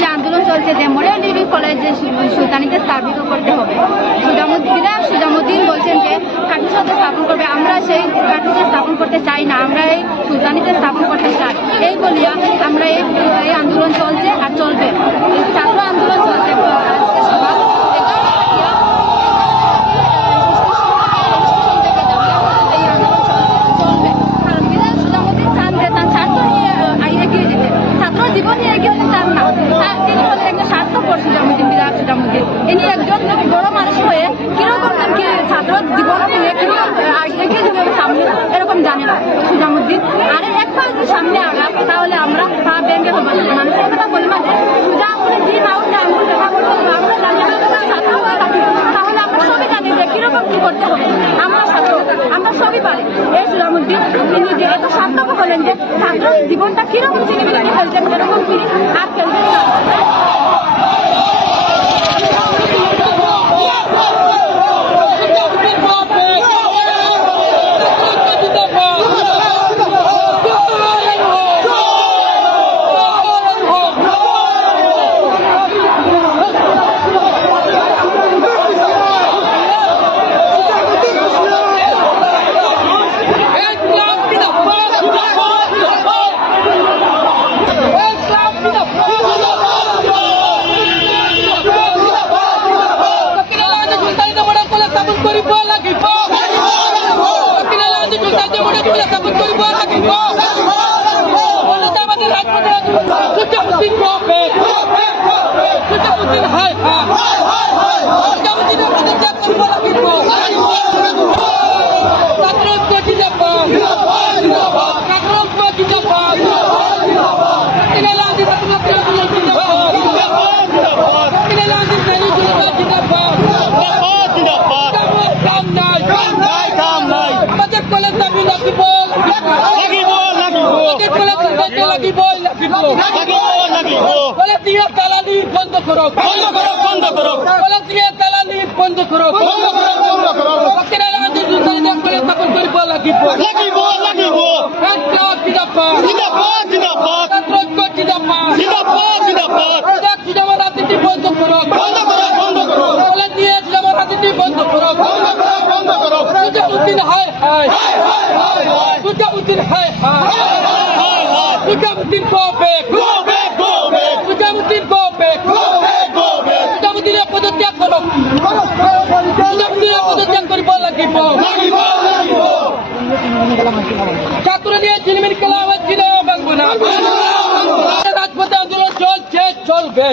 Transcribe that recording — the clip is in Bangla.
যে আন্দোলন চলছে যে মডেল ডিগ্রি কলেজে সুলতানিতে স্থাপিত করতে হবে। সুজামুদ্দিন বলছেন যে কাঠুসতে স্থাপন করবে, আমরা সেই কাঠুসে স্থাপন করতে চাই না, আমরা এই সুলতানিতে স্থাপন করতে চাই। এই বলিয়া আমরা এই আন্দোলন চলছে আর চলবে, ছাত্র আন্দোলন চলছে। জীবন নিয়ে এগিয়ে চান না, তিনি হলেন একজন স্বার্থপর সুজামুদ্দিন, বিধায়ক সুজামুদ্দিন। ইনি একজন বড় মানুষ হয়ে কিরকম কি ছাত্র জীবন নিয়ে এগিয়ে যাবে সামনে এরকম জানে না সুজামুদ্দিন। আর একবার যদি সামনে আগা তাহলে আমরা তা ব্যাংকে হবো। মানুষের কথা বলি না যে সুজামুদ্দিন দিন আউট না আমরা দেখা করতে হবে, আমরা জানি ছাত্র হয়ে থাকি, তাহলে আমরা সবই জানি যে কিরকম কি করতে হবে। আমরা ছাত্র, আমরা সবই পারি। এই সুজামুদ্দিন তিনি যে এত সার্থক হলেন যে ছাত্র জীবনটা কিরকম চিনিমিনি ফেলছেন সেরকম তিনি আর ফেলছেন না। বন্ধ করো, সুজামুদ্দিন হায় হায়, সুজামুদ্দিন হায় হায়, Sujamuddin go back, Sujamuddin go back, সুজামুদ্দিনের পদত্যাগ করো, সুজামুদ্দিনের পদত্যাগ করিব লাগিব। ছাত্র নিয়ে ঝিলমিল খেলা আমার ছিল ভাঙবো না। রাজপথে আন্দোলন চলছে, চলবে।